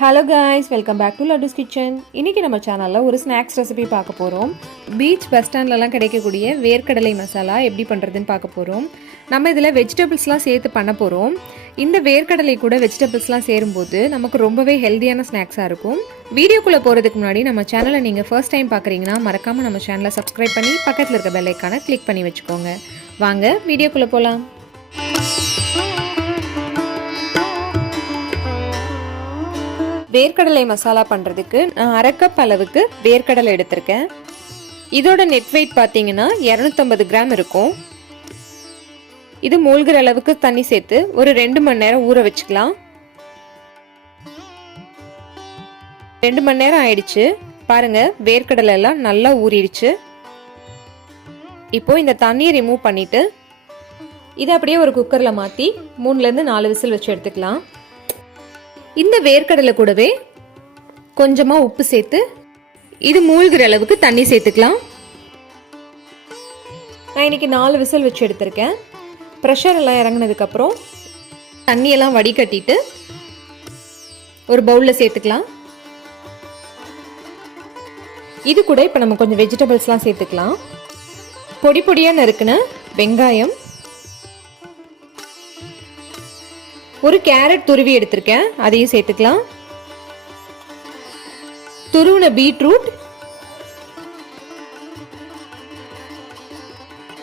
Hello guys, welcome back to Lattu's kitchen. இன்றைக்கி நம்ம சேனலில் ஒரு ஸ்நாக்ஸ் ரெசிபி பார்க்க போகிறோம். பீச் பஸ் ஸ்டாண்ட்லலாம் கிடைக்கக்கூடிய வேர்க்கடலை மசாலா எப்படி பண்ணுறதுன்னு பார்க்க போகிறோம். நம்ம இதில் வெஜிடபிள்ஸ்லாம் சேர்த்து பண்ண போகிறோம். இந்த வேர்க்கடலை கூட வெஜிடபிள்ஸ்லாம் சேரும்போது நமக்கு ரொம்பவே ஹெல்த்தியான ஸ்நாக்ஸாக இருக்கும். வீடியோக்குள்ளே போகிறதுக்கு முன்னாடி நம்ம சேனலை நீங்கள் ஃபர்ஸ்ட் டைம் பார்க்குறீங்கன்னா மறக்காமல் நம்ம சேனலை சப்ஸ்கிரைப் பண்ணி பக்கத்தில் இருக்க பெல் ஐக்கானை கிளிக் பண்ணி வச்சுக்கோங்க. வாங்க வீடியோக்குள்ளே போகலாம். வேர்க்கடலை மசாலா பண்ணுறதுக்கு நான் 1/2 கப் அளவுக்கு வேர்க்கடலை எடுத்திருக்கேன். இதோட நெட் வெயிட் பார்த்தீங்கன்னா 250 கிராம் இருக்கும். இது மூழ்கிற அளவுக்கு தண்ணி சேர்த்து ஒரு 2 மணி நேரம் ஊற வச்சுக்கலாம். 2 மணி நேரம் ஆயிடுச்சு. பாருங்க, வேர்க்கடலை எல்லாம் நல்லா ஊறிடுச்சு. இப்போ இந்த தண்ணியை ரிமூவ் பண்ணிட்டு இதை அப்படியே ஒரு குக்கரில் மாற்றி 3லேருந்து 4 விசில் வச்சு எடுத்துக்கலாம். இந்த வேர்க்கடலை கூடவே கொஞ்சமாக உப்பு சேர்த்து இது மூழ்கிற அளவுக்கு தண்ணி சேர்த்துக்கலாம். நான் இன்னைக்கு 4 விசில் வச்சு எடுத்திருக்கேன். ப்ரெஷர் எல்லாம் இறங்கினதுக்கப்புறம் தண்ணியெல்லாம் வடிகட்டிட்டு ஒரு பவுலில் சேர்த்துக்கலாம். இது கூட இப்போ நம்ம கொஞ்சம் வெஜிடபிள்ஸ்லாம் சேர்த்துக்கலாம். பொடி பொடியாக நறுக்குன வெங்காயம், ஒரு கேரட் துருவி எடுத்திருக்கேன், அதையும் சேர்த்துக்கலாம். துருவின பீட்ரூட்,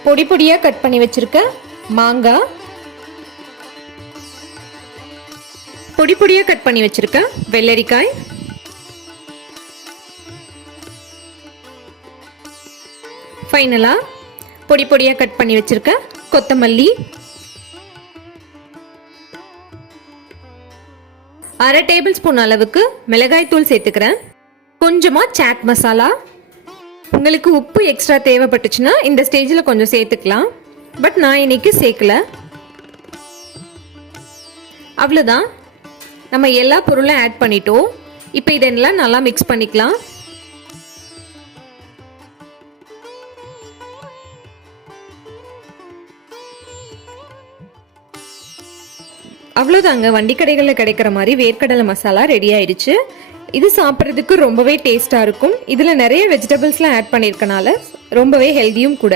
பொடி பொடியா கட் பண்ணி வச்சிருக்க மாங்காய், பொடி பொடியா கட் பண்ணி வச்சிருக்க வெள்ளரிக்காய், ஃபைனலா பொடி பொடியா கட் பண்ணி வச்சிருக்க கொத்தமல்லி, 1/2 டேபிள் ஸ்பூன் அளவுக்கு மிளகாய் தூள் சேர்த்துக்கிறேன். கொஞ்சமா சாட் மசாலா. உங்களுக்கு உப்பு எக்ஸ்ட்ரா தேவைப்பட்டுச்சுன்னா இந்த ஸ்டேஜில் கொஞ்சம் சேர்த்துக்கலாம். பட் நான் இன்னைக்கு சேர்க்கல. அவ்வளோதான், நம்ம எல்லா பொருளும் ஆட் பண்ணிட்டோம். இப்போ இதெல்லாம் நல்லா மிக்ஸ் பண்ணிக்கலாம். அவ்வளோதாங்க, வண்டி கடைகளில் கிடைக்கிற மாதிரி வேர்க்கடலை மசாலா ரெடி ஆயிடுச்சு. இது சாப்பிட்றதுக்கு ரொம்பவே டேஸ்ட்டாக இருக்கும். இதில் நிறைய வெஜிடபிள்ஸ்லாம் ஆட் பண்ணியிருக்கனால ரொம்பவே ஹெல்த்தியும் கூட.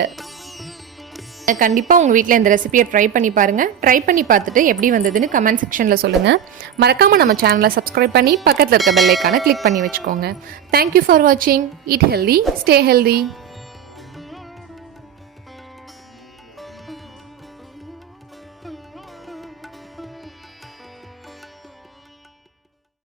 கண்டிப்பாக உங்கள் வீட்டில் இந்த ரெசிபியை ட்ரை பண்ணி பாருங்கள். ட்ரை பண்ணி பார்த்துட்டு எப்படி வந்ததுன்னு கமெண்ட் செக்ஷனில் சொல்லுங்கள். மறக்காமல் நம்ம சேனலை சப்ஸ்கிரைப் பண்ணி பக்கத்தில் இருக்க பெல் ஐக்கானை கிளிக் பண்ணி வச்சுக்கோங்க. தேங்க்யூ ஃபார் வாட்சிங். Eat healthy, stay healthy.